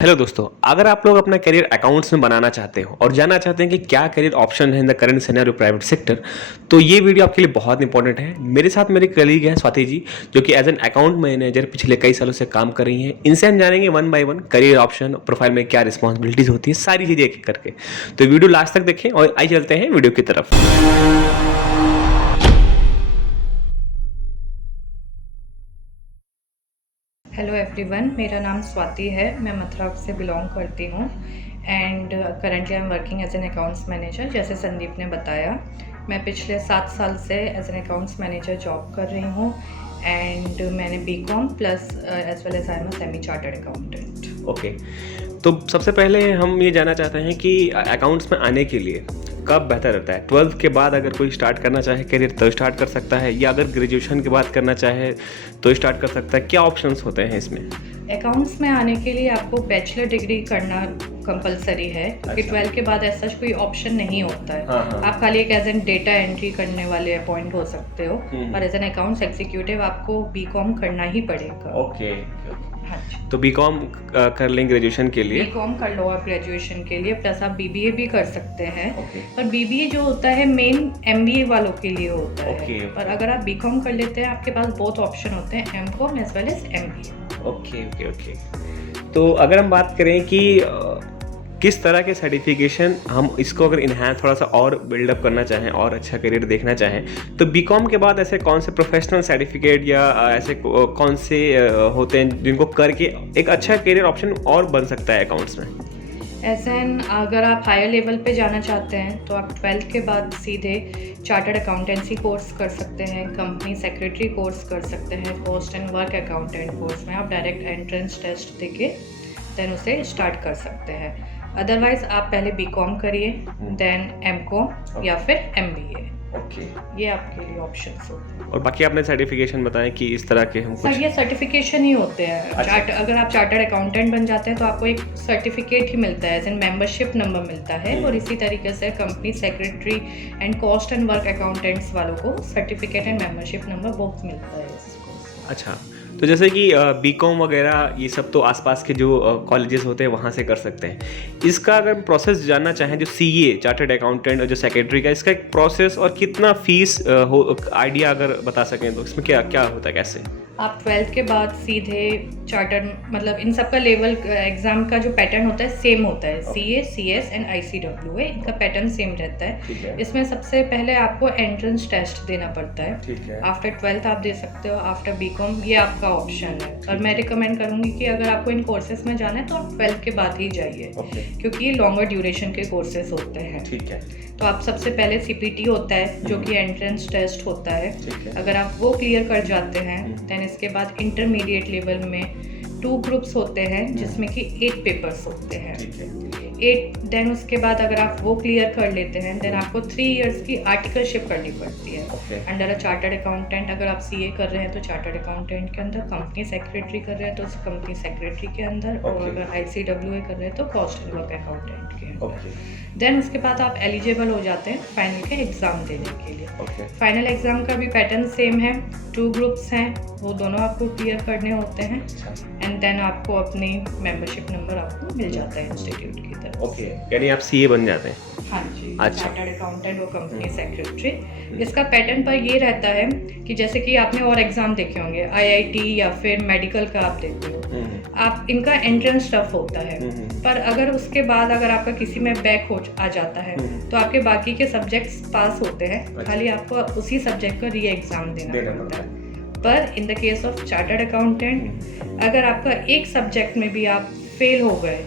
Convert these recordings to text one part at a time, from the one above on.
Hello दोस्तों, अगर आप लोग अपना करियर अकाउंट्स में बनाना चाहते हो और जानना चाहते हैं कि क्या करियर ऑप्शन है in the current scenario private sector, तो ये वीडियो आपके लिए बहुत इंपॉर्टेंट है। मेरे साथ मेरे कलीग हैं स्वाति जी, जो कि एज एन अकाउंट मैनेजर पिछले कई सालों से काम कर रही हैं। इनसे हम जानेंगे one by one career option, profile में क्या रिस्पॉन्सिबिलिटीज होती है, सारी चीज़ें एक एक करके। तो वीडियो लास्ट तक देखें और आइए चलते हैं वीडियो की तरफ। हेलो एवरीवन, मेरा नाम स्वाति है। मैं मथुरा से बिलोंग करती हूँ and currently I am working as an accounts manager. जैसे संदीप ने बताया, मैं पिछले 7 साल से as an accounts manager job कर रही हूँ एंड मैंने BCom plus as well as I am semi chartered accountant. Okay, तो सबसे पहले हम ये जानना चाहते हैं कि अकाउंट्स में आने के लिए कब बेहतर रहता है। 12th के बाद अगर कोई स्टार्ट करना चाहे करियर तो स्टार्ट कर सकता है, या अगर ग्रेजुएशन के बाद करना चाहे तो स्टार्ट कर सकता है। क्या ऑप्शंस होते हैं इसमें? अकाउंट्स में आने के लिए आपको बैचलर डिग्री करना कंपलसरी है, क्योंकि अच्छा। 12 के बाद ऐसा कोई ऑप्शन नहीं होता है। हाँ। आप खाली एक एज एन डेटा एंट्री करने वाले अपॉइंट हो सकते हो, और एज एन अकाउंट्स एग्जीक्यूटिव आपको बीकॉम करना ही पड़ेगा। ओके। हाँ जी, तो बीकॉम कर लें ग्रेजुएशन के लिए। बीकॉम कर लो आप ग्रेजुएशन के लिए, प्लस आप बीबीए भी कर सकते हैं। ओके। पर बीबीए जो होता है मेन एमबीए वालों के लिए होता है। ओके। और अगर आप बीकॉम कर लेते हैं, आपके पास बहुत ऑप्शन होते हैं, MCom as well as MBA. Okay. तो अगर हम बात करें कि किस तरह के सर्टिफिकेशन हम इसको अगर इन्हांस थोड़ा सा और बिल्डअप करना चाहें और अच्छा करियर देखना चाहें, तो बीकॉम के बाद ऐसे कौन से प्रोफेशनल सर्टिफिकेट या ऐसे कौन से होते हैं जिनको करके एक अच्छा करियर ऑप्शन और बन सकता है अकाउंट्स में? एज एन अगर आप हायर लेवल पे जाना चाहते हैं तो आप 12 के बाद सीधे चार्टर्ड अकाउंटेंसी कोर्स कर सकते हैं, कंपनी सेक्रेटरी कोर्स कर सकते हैं, cost and work accountant course में आप डायरेक्ट एंट्रेंस टेस्ट देके देन उसे स्टार्ट कर सकते हैं। अदरवाइज आप पहले बीकॉम करिए, देन एमकॉम या फिर एमबीए। ओके। ये आपके लिए ऑप्शंस होते हैं। और बाकी आपने सर्टिफिकेशन बताएं कि इस तरह के हम कुछ। सर, ये सर्टिफिकेशन ही होते हैं। अच्छा। अगर आप चार्टर्ड अकाउंटेंट बन जाते हैं तो आपको एक सर्टिफिकेट ही मिलता है, एज एन मेंबरशिप नंबर मिलता है। और इसी तरीके से company secretary and cost and work accountants वालों को सर्टिफिकेट एंड मेंबरशिप नंबर बहुत मिलता है इसको। अच्छा, तो जैसे कि बीकॉम वगैरह ये सब तो आसपास के जो कॉलेजेस होते हैं वहाँ से कर सकते हैं। इसका अगर प्रोसेस जानना चाहें, जो सीए चार्टर्ड अकाउंटेंट और जो सेक्रेटरी का, इसका एक प्रोसेस और कितना फीस हो आइडिया अगर बता सकें तो इसमें क्या क्या होता है, कैसे? आप 12 के बाद सीधे चार्टर्ड, मतलब इन सब का लेवल एग्जाम का जो पैटर्न होता है सेम होता है। सीए, सीएस एंड आईसीडब्ल्यूए, इनका पैटर्न सेम रहता है। इसमें सबसे पहले आपको एंट्रेंस टेस्ट देना पड़ता है। आफ्टर 12th आप दे सकते हो, आफ्टर बीकॉम ये आपका ऑप्शन है। और मैं रिकमेंड करूँगी कि अगर आपको इन कोर्सेज में जाना है तो आप 12 के बाद ही जाइए, क्योंकि ये लॉन्गर ड्यूरेशन के कोर्सेज होते हैं। ठीक है। तो आप सबसे पहले सीपीटी होता है, जो कि एंट्रेंस टेस्ट होता है। अगर आप वो क्लियर कर जाते हैं, देन इसके बाद इंटरमीडिएट लेवल में 2 ग्रुप्स होते हैं, जिसमें कि 8 पेपर्स होते हैं। 8 देन उसके बाद अगर आप वो क्लियर कर लेते हैं, देन आपको 3 इयर्स की आर्टिकलशिप करनी पड़ती है अंडर अ चार्टर्ड अकाउंटेंट। अगर आप सीए कर रहे हैं तो चार्टर्ड अकाउंटेंट के अंदर, कंपनी सेक्रेटरी कर रहे हैं तो कंपनी सेक्रेटरी के अंदर, और अगर आईसीडब्ल्यूए कर रहे हैं तो कॉस्ट एंड वर्क अकाउंटेंट के अंदर। देन उसके बाद आप एलिजिबल हो जाते हैं फाइनल के एग्ज़ाम देने के लिए। फाइनल एग्ज़ाम का भी पैटर्न सेम है, 2 ग्रुप्स हैं, वो दोनों आपको क्लियर करने होते हैं। एंड देन आपको अपनी मेंबरशिप नंबर आपको मिल जाता है इंस्टीट्यूट की तरफ। ओके, यानी आप सीए बन जाते हैं? हाँ जी, अच्छा। चार्टर्ड अकाउंटेंट और कंपनी सेक्रेटरी। इसका पैटर्न पर ये रहता है कि जैसे कि आपने और एग्ज़ाम देखे होंगे, आईआईटी या फिर मेडिकल का आप देखते हो, आप इनका एंट्रेंस टफ होता है। पर अगर उसके बाद अगर आपका किसी में बैक हो आ जाता है तो आपके बाकी के सब्जेक्ट्स पास होते हैं, खाली आपको उसी सब्जेक्ट का री एग्ज़ाम देना पड़ता है। पर in the case of chartered accountant, अगर आपका एक सब्जेक्ट में भी आप फेल हो गए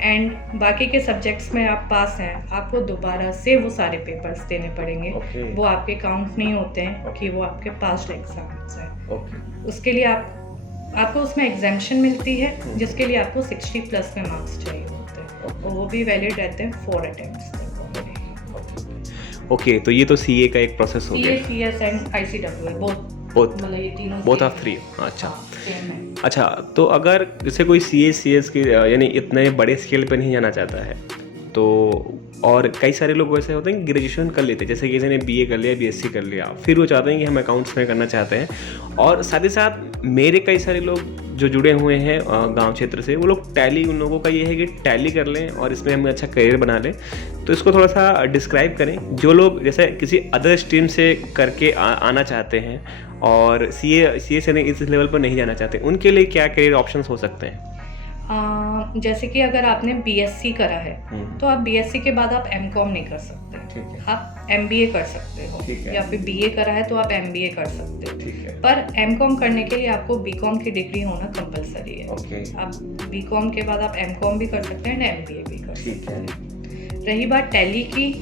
एंड बाकी के सब्जेक्ट्स में आप पास हैं, आपको दोबारा से वो सारे पेपर्स देने पड़ेंगे। वो आपके काउंट नहीं होते हैं कि वो आपके पास्ट एग्जाम्स हैं। उसके लिए आपको उसमें एग्जाम्शन मिलती है, जिसके लिए आपको 60+ में मार्क्स चाहिए होते हैं, और वो भी वैलिड रहते हैं 4 अटेम्प्ट्स तक। ओके, तो ये तो सीए का एक प्रोसेस हो गया। सीएस एंड आईसीडब्ल्यूए बोथ, मतलब ये तीनों बोथ ऑफ 3। अच्छा। सेम है। अच्छा, तो अगर जैसे कोई सीएस की यानी इतने बड़े स्केल पे नहीं जाना चाहता है, तो और कई सारे लोग वैसे होते हैं कि ग्रेजुएशन कर लेते हैं, जैसे कि किसी ने बीए कर लिया, बीएससी कर लिया, फिर वो चाहते हैं कि हम अकाउंट्स में करना चाहते हैं, और साथ ही साथ मेरे कई सारे लोग जो जुड़े हुए हैं गांव क्षेत्र से, वो लोग टैली, उन लोगों का ये है कि टैली कर लें और इसमें हम अच्छा करियर बना लें। तो इसको थोड़ा सा डिस्क्राइब करें। जो लोग जैसे किसी अदर स्ट्रीम से करके आना चाहते हैं और सीए से इस लेवल पर नहीं जाना चाहते, उनके लिए क्या करियर ऑप्शंस हो सकते हैं? जैसे कि अगर आपने बीएससी करा है तो आप बीएससी के बाद आप एमकॉम नहीं कर सकते, ठीक है। आप एमबीए कर सकते हो, ठीक है। या फिर बीए करा है तो आप एमबीए कर सकते हो। ठीक है। पर एमकॉम करने के लिए आपको बीकॉम की डिग्री होना कंपलसरी है। ओके। आप बीकॉम के बाद आप एमकॉम भी कर सकते हैं एंड एमबीए भी कर ठीक सकते है। हैं। रही बात टैली की,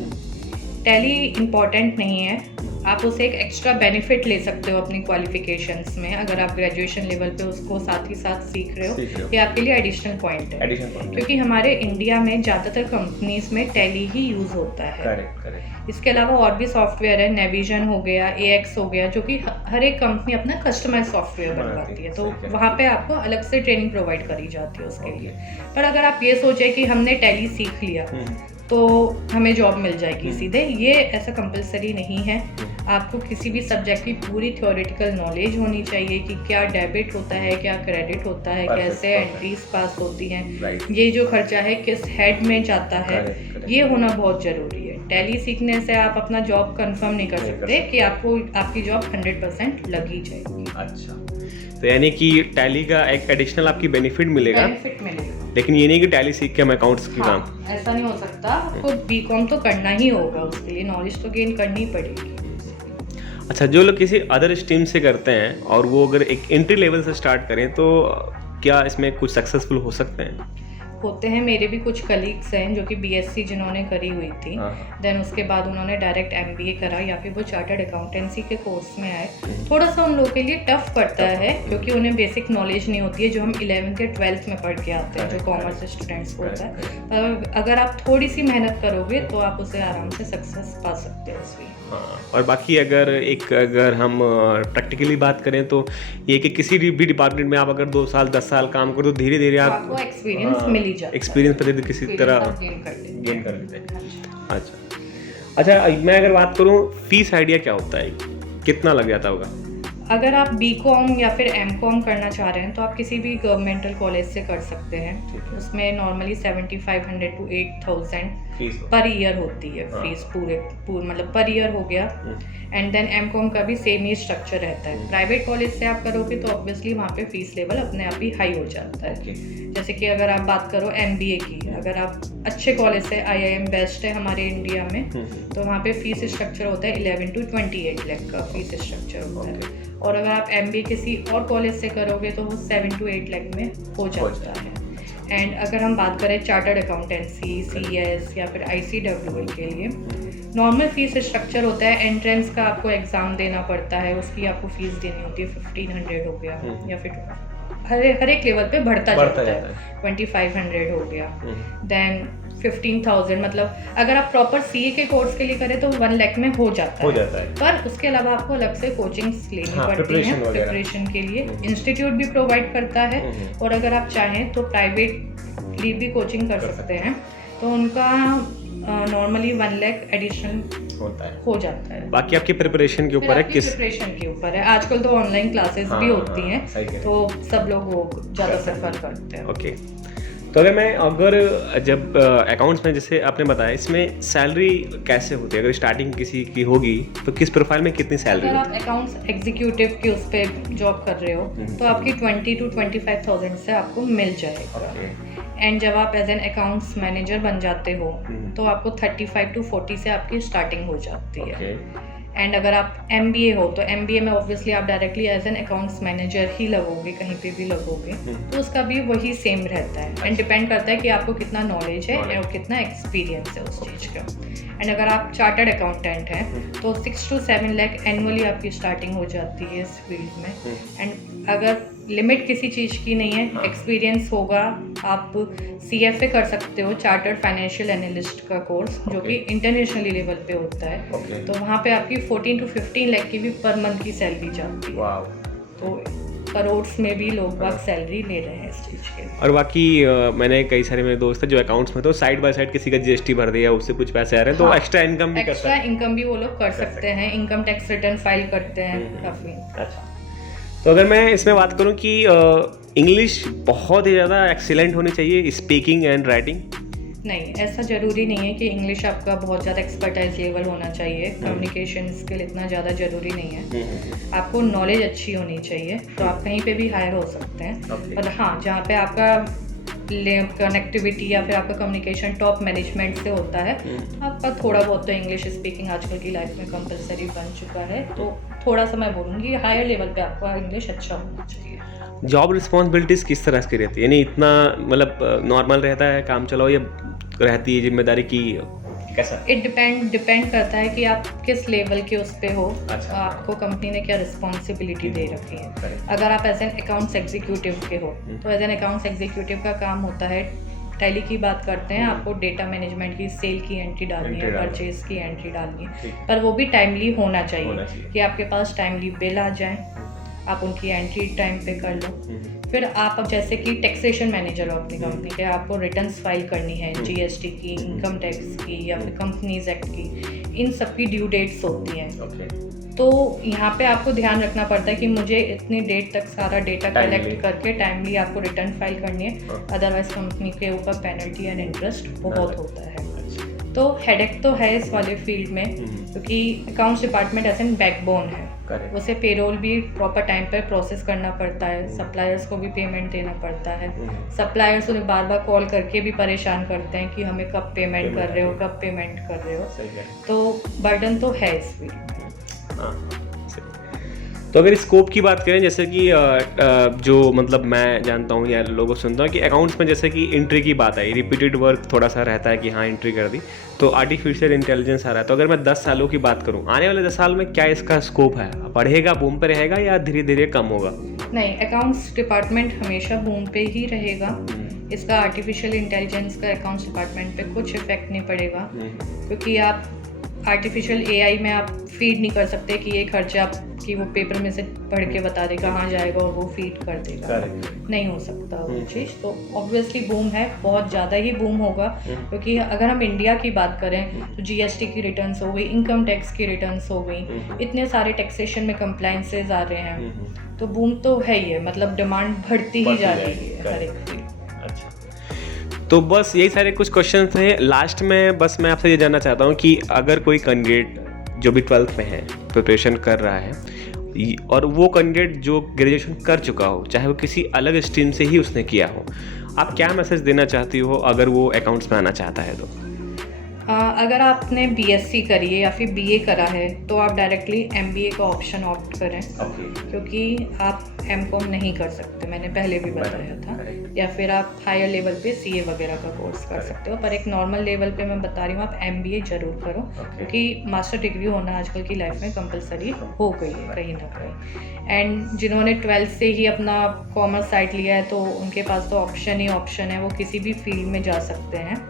टैली इम्पॉर्टेंट नहीं है, आप उसे एक एक्स्ट्रा बेनिफिट ले सकते हो अपनी क्वालिफिकेशंस में। अगर आप ग्रेजुएशन लेवल पे उसको साथ ही साथ सीख रहे हो, ये आपके लिए एडिशनल पॉइंट है। क्योंकि हमारे इंडिया में ज़्यादातर कंपनीज में टैली ही यूज़ होता है। करेक्ट। इसके अलावा और भी सॉफ्टवेयर है, नेविजन हो गया, एएक्स हो गया, जो कि हर एक कंपनी अपना कस्टमाइज सॉफ्टवेयर बनवाती है, तो वहाँ पे आपको अलग से ट्रेनिंग प्रोवाइड करी जाती है उसके लिए। पर अगर आप ये सोचे कि हमने टैली सीख लिया तो हमें जॉब मिल जाएगी सीधे, ये ऐसा कंपलसरी नहीं है। आपको किसी भी सब्जेक्ट की पूरी थ्योरेटिकल नॉलेज होनी चाहिए कि क्या डेबिट होता है, क्या क्रेडिट होता है, कैसे एंट्रीज पास होती हैं, ये जो खर्चा है किस हेड में जाता है, ये होना बहुत ज़रूरी है। टैली सीखने से आप अपना जॉब कंफर्म नहीं कर सकते कि आपको आपकी जॉब 100% लग ही जाएगी। अच्छा, तो यानी कि टैली का एक एडिशनल आपकी बेनिफिट मिलेगा, लेकिन ये नहीं कि टैली सीख के हम अकाउंट्स की काम, ऐसा नहीं हो सकता। आपको बीकॉम तो करना ही होगा, उसके लिए नॉलेज तो गेन करनी ही पड़ेगी। अच्छा, जो लोग किसी अदर स्ट्रीम से करते हैं और वो अगर एक एंट्री लेवल से स्टार्ट करें तो क्या इसमें कुछ सक्सेसफुल हो सकते हैं? होते हैं, मेरे भी कुछ कलीग्स हैं जो कि बीएससी जिन्होंने करी हुई थी, देन उसके बाद उन्होंने डायरेक्ट एमबीए करा या फिर वो चार्टर्ड अकाउंटेंसी के कोर्स में आए। थोड़ा सा उन लोगों के लिए टफ पड़ता है क्योंकि उन्हें बेसिक नॉलेज नहीं होती है जो हम 11th या 12th में पढ़ के आते हैं, जो कॉमर्स स्टूडेंट्स को होता है। अगर आप थोड़ी सी मेहनत करोगे तो आप उसे आराम से सक्सेस पा सकते हो उसकी। और बाकी अगर हम प्रैक्टिकली बात करें तो ये कि किसी भी डिपार्टमेंट में आप अगर 2 साल 10 साल काम करो तो धीरे धीरे आपको एक्सपीरियंस मिल ही जाता है, एक्सपीरियंस पर किसी तरह गेन कर लेते हैं। अच्छा, मैं अगर बात करूँ फीस आइडिया क्या होता है, कितना लग जाता होगा? अगर आप बीकॉम या फिर एमकॉम करना चाह रहे हैं तो आप किसी भी गवर्नमेंटल कॉलेज से कर सकते हैं। उसमें नॉर्मली 7500 to 8000 पर ईयर होती है फीस, पूरे मतलब पर ईयर हो गया। एंड देन एमकॉम का भी सेम ही स्ट्रक्चर रहता है। प्राइवेट कॉलेज से आप करोगे तो ऑब्वियसली वहाँ पे फीस लेवल अपने आप ही हाई हो जाता है। जैसे कि अगर आप बात करो एमबीए की, अगर आप अच्छे कॉलेज से, आईआईएम बेस्ट है हमारे इंडिया में, तो वहाँ पे फीस स्ट्रक्चर होता है 11 to 28 लाख का फीस स्ट्रक्चर होता है। और अगर आप एमबीए किसी और कॉलेज से करोगे तो वो 7 to 8 लाख में हो जाता है। एंड अगर हम बात करें चार्टर्ड अकाउंटेंसी, सीएस या फिर आईसीडब्ल्यूए के लिए, नॉर्मल फीस स्ट्रक्चर होता है। एंट्रेंस का आपको एग्ज़ाम देना पड़ता है, उसकी आपको फीस देनी होती है, 1500 हो गया, या फिर हर एक लेवल पे बढ़ता जाता है, 2500 हो गया, देन 15,000। मतलब अगर आप प्रॉपर सीए के कोर्स के लिए करें तो 1 लाख में हो जाता है। पर उसके अलावा आपको अलग से कोचिंग्स लेनी पड़ती हैं प्रिपरेशन के लिए। इंस्टीट्यूट भी प्रोवाइड करता है, और अगर आप चाहें तो प्राइवेटली भी कोचिंग कर सकते हैं, तो उनका नॉर्मली 1 लाख एडिशनल हो जाता है। बाकी आपकी प्रिपरेशन के ऊपर है, किस प्रिपरेशन के ऊपर है। आजकल तो ऑनलाइन क्लासेस भी होती हैं, तो सब लोग वो ज़्यादा प्रेफर करते हैं। ओके, तो अगर जब अकाउंट्स में, जैसे आपने बताया, इसमें सैलरी कैसे होती है? अगर स्टार्टिंग किसी की होगी तो किस प्रोफाइल में कितनी सैलरी होती है? अगर आप अकाउंट्स एग्जीक्यूटिव के उस पर जॉब कर रहे हो तो आपकी 20 to 25,000 से आपको मिल जाएगा। एंड जब आप एज एन अकाउंट्स मैनेजर बन जाते हो तो आपको 35 to 40 से आपकी स्टार्टिंग हो जाती है। एंड अगर आप एमबीए हो तो एमबीए में ऑब्वियसली आप directly as an accounts manager ही लगोगे, कहीं पे भी लगोगे, तो उसका भी वही सेम रहता है। एंड डिपेंड करता है कि आपको कितना नॉलेज है और कितना एक्सपीरियंस है उस चीज़ का। एंड अगर आप चार्टर्ड अकाउंटेंट हैं तो 6 to 7 लाख एनुअली आपकी स्टार्टिंग हो जाती है इस फील्ड में। एंड अगर लिमिट किसी चीज़ की नहीं है, एक्सपीरियंस होगा, आप CFA कर सकते हो, चार्टर्ड फाइनेंशियल एनालिस्ट का कोर्स, जो कि इंटरनेशनली लेवल पे होता है। तो वहाँ पे आपकी 14 to 15 लाख की भी पर मंथ की सैलरी जाती है। तो करोड्स में भी लोग बाग सैलरी ले रहे हैं इस चीज़ के। और बाकी मैंने कई सारे मेरे दोस्त हैं जो अकाउंट्स में, तो साइड बाय साइड किसी का GST भर दिया, उससे कुछ पैसे आ रहे हैं, तो एक्स्ट्रा इनकम भी एक्स्ट्रा इनकम भी वो लोग कर सकते हैं, इनकम टैक्स रिटर्न फाइल करते हैं काफ़ी। अच्छा, तो अगर मैं इसमें बात करूं कि इंग्लिश बहुत ही ज़्यादा एक्सीलेंट होनी चाहिए, स्पीकिंग एंड राइटिंग। नहीं, ऐसा ज़रूरी नहीं है कि इंग्लिश आपका बहुत ज़्यादा एक्सपर्टाइज लेवल होना चाहिए। कम्युनिकेशन स्किल इतना ज़्यादा ज़रूरी नहीं है। आपको नॉलेज अच्छी होनी चाहिए, तो आप कहीं पे भी हायर हो सकते हैं। और हाँ, जहाँ पे आपका कनेक्टिविटी या फिर आपका कम्युनिकेशन टॉप मैनेजमेंट से होता है, आपका थोड़ा बहुत तो इंग्लिश स्पीकिंग आजकल की लाइफ में कंपलसरी बन चुका है, तो थोड़ा सा मैं बोलूँगी हायर लेवल पे आपका इंग्लिश अच्छा होना चाहिए। जॉब रिस्पॉन्सिबिलिटीज़ किस तरह की रहती है, यानी इतना मतलब नॉर्मल रहता है काम चलाओ, या रहती है जिम्मेदारी की, कैसा? इट डिपेंड करता है कि आप किस लेवल के उस पे हो। अच्छा। आपको कंपनी ने क्या रिस्पॉन्सिबिलिटी दे रखी है। अगर आप एज एन अकाउंट्स एग्जीक्यूटिव के हो, तो एज एन अकाउंट्स एग्जीक्यूटिव का काम होता है, टैली की बात करते हैं, आपको डेटा मैनेजमेंट की, सेल की एंट्री डालनी है, परचेज की एंट्री डालनी है, पर वो भी टाइमली होना चाहिए कि आपके पास टाइमली बिल आ जाए, आप उनकी एंट्री टाइम पे कर लो। फिर आप अब जैसे कि टैक्सेशन मैनेजर हो अपनी कंपनी के, आपको रिटर्न्स फाइल करनी है जीएसटी की, इनकम टैक्स की या फिर कंपनीज एक्ट की, इन सब की ड्यू डेट्स होती हैं। तो यहाँ पे आपको ध्यान रखना पड़ता है कि मुझे इतनी डेट तक सारा डेटा कलेक्ट करके टाइमली आपको रिटर्न फाइल करनी है, अदरवाइज कंपनी के ऊपर पेनल्टी एंड इंटरेस्ट बहुत होता है। तो हेडेक तो है इस वाले फील्ड में, क्योंकि accounts department as an backbone है। उसे पेरोल भी प्रॉपर टाइम पर प्रोसेस करना पड़ता है, सप्लायर्स को भी पेमेंट देना पड़ता है। सप्लायर्स उन्हें बार बार कॉल करके भी परेशान करते हैं कि हमें कब पेमेंट कर रहे हो, कब पेमेंट कर रहे हो। तो बर्डन तो है इस फील्ड में। तो अगर स्कोप की बात करें, जैसे कि जो मतलब मैं जानता हूँ या लोगों सुनता हूँ कि अकाउंट्स में जैसे कि एंट्री की बात आई, रिपीटेड वर्क थोड़ा सा रहता है कि हाँ एंट्री कर दी, तो आर्टिफिशियल इंटेलिजेंस आ रहा है। तो अगर मैं 10 सालों की बात करूँ, आने वाले 10 साल में क्या इसका स्कोप है, बढ़ेगा, बूम पे रहेगा या धीरे धीरे कम होगा? नहीं, अकाउंट्स डिपार्टमेंट हमेशा बूम पे ही रहेगा। इसका आर्टिफिशियल इंटेलिजेंस का अकाउंट्स डिपार्टमेंट पे कुछ इफेक्ट नहीं पड़ेगा, क्योंकि आप आर्टिफिशियल एआई में आप फीड नहीं कर सकते कि ये खर्चा कि वो पेपर में से पढ़ के बता दे कहाँ जाएगा और वो फीड कर देगा। नहीं हो सकता वो चीज़। तो ऑब्वियसली बूम है, बहुत ज़्यादा ही बूम होगा, क्योंकि अगर हम इंडिया की बात करें तो जीएसटी की रिटर्न्स हो गई, इनकम टैक्स की रिटर्न्स हो गई, इतने सारे टैक्सेशन में कंप्लायंसेस आ रहे हैं, तो बूम तो है ही है, मतलब डिमांड बढ़ती ही जा रही है हर एक की। तो बस यही सारे कुछ क्वेश्चन थे। लास्ट में बस मैं आपसे ये जानना चाहता हूँ कि अगर कोई कैंडिडेट जो भी 12th में है, प्रिपरेशन कर रहा है, और वो कैंडिडेट जो ग्रेजुएशन कर चुका हो, चाहे वो किसी अलग स्ट्रीम से ही उसने किया हो, आप क्या मैसेज देना चाहती हो अगर वो अकाउंट्स में आना चाहता है तो? अगर आपने बीएससी करी है या फिर बीए करा है, तो आप डायरेक्टली एमबीए का ऑप्शन ऑप्ट करें, क्योंकि आप एमकॉम नहीं कर सकते, मैंने पहले भी बताया था। या फिर आप हायर लेवल पे सीए वगैरह का कोर्स कर सकते हो, पर एक नॉर्मल लेवल पे मैं बता रही हूँ आप एमबीए जरूर करो, क्योंकि मास्टर डिग्री होना आजकल की लाइफ में कंपलसरी हो गई है कहीं ना कहीं। एंड जिन्होंने 12th से ही अपना कॉमर्स साइड लिया है, तो उनके पास तो ऑप्शन ही ऑप्शन है, वो किसी भी फील्ड में जा सकते हैं।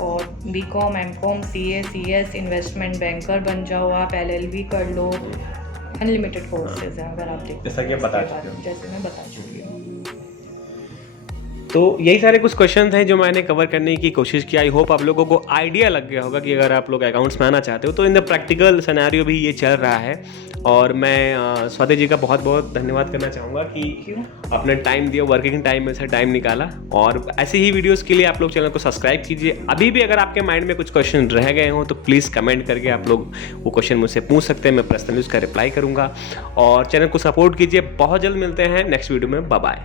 और BCom, MCom, CA, CS, investment banker बन जाओ आप, एलएलबी कर लो, अनलिमिटेड कोर्सेज हैं अगर आप देखो, जैसा कि बता चुके हो, जैसे मैं बता चुकी हूँ। तो यही सारे कुछ क्वेश्चन थे जो मैंने कवर करने की कोशिश की। आई होप आप लोगों को आइडिया लग गया होगा कि अगर आप लोग अकाउंट्स में आना चाहते हो तो इन द प्रैक्टिकल सिनेरियो भी ये चल रहा है। और मैं स्वाति जी का बहुत बहुत धन्यवाद करना चाहूँगा कि अपने टाइम दिया, वर्किंग टाइम में से टाइम निकाला। और ऐसी ही वीडियोस के लिए आप लोग चैनल को सब्सक्राइब कीजिए। अभी भी अगर आपके माइंड में कुछ क्वेश्चन रह गए हों तो प्लीज़ कमेंट करके आप लोग वो क्वेश्चन मुझसे पूछ सकते हैं, मैं पर्सनली उसका रिप्लाई करूँगा। और चैनल को सपोर्ट कीजिए। बहुत जल्द मिलते हैं नेक्स्ट वीडियो में। Bye bye.